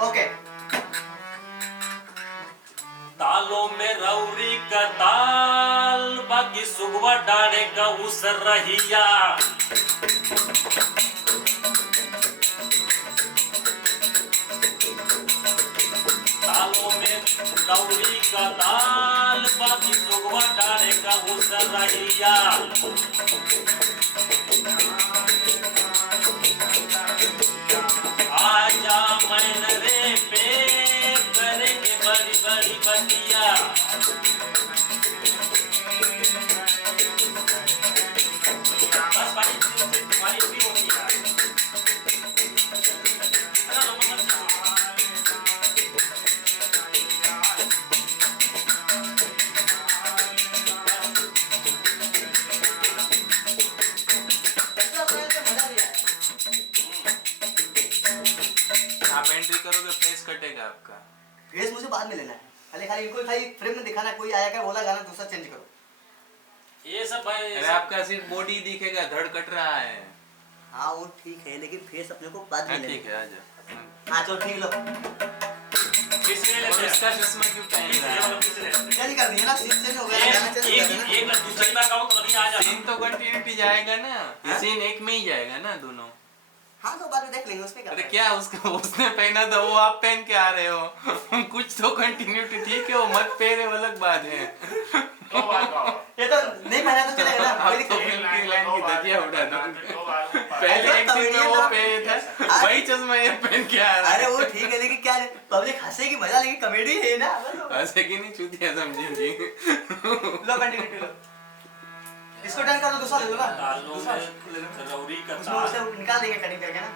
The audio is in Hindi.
ओके। तालों में रौरी का ताल, बाकी सुगवा डाले का उस रहिया। तालों में रौरी का ताल, बाकी सुगवा डाले का उस रहिया। आजा मन रे पे करेंगे बड़ी बड़ी बतिया। बस पानी भी हो गया। इतना लंबा मत आप एंट्री करोगे फेस कटेगा आपका। फेस मुझे बाद में लेना है, खाली खाली इनको खाली फ्रेम में दिखाना है। कोई आया क्या बोला गाना दूसरा चेंज करो। ये सब भाई। अरे आपका सिर्फ बॉडी दिखेगा, धड़ कट रहा है। हाँ वो ठीक है, लेकिन फेस अपने को बाद में लेना है। ठीक है, आजा। हाँ चलो ठीक लो। किसने और लेते इसका चश्मा क्यों पहन रहा है? चेंज कर दिया ना, सीन चेंज हो गया, गाना चेंज हो गया ना। एक दूसरी बार कहूँ तो अभी आ जा। सीन तो कंटिन्यूटी जाएगा ना, ये सीन एक में ही जाएगा ना दोनों। हाँ तो बाद में देख लेंगे, उसमें क्या अरे है। क्या उसका उसने पहना था वो आप पहन के आ रहे हो। कुछ तो कंटिन्यूटी ठीक है, वो मत पहने वो अलग बात है। ये तो नहीं पहना तो चलेगा ना, कोई आप तो दिक्कत नहीं। फिल्म की लाइन की धज्जियां उड़ा दो। पहले एक सीन में वो पहने था, वही चश्मा ये पहन के आ रहा अरे है। वो ठीक है, लेकिन क्या पब्लिक हंसेगी मजा, लेकिन कॉमेडी है ना। ऐसे की नहीं चूतिया समझेंगी। लो कंटिन्यूटी लो, इसको डन कर दो, दूसरा ले लो ना। तालों दूसरा में ले लो, रौरी का उसमें ताल। उसे निकाल देंगे कटिंग करके ना।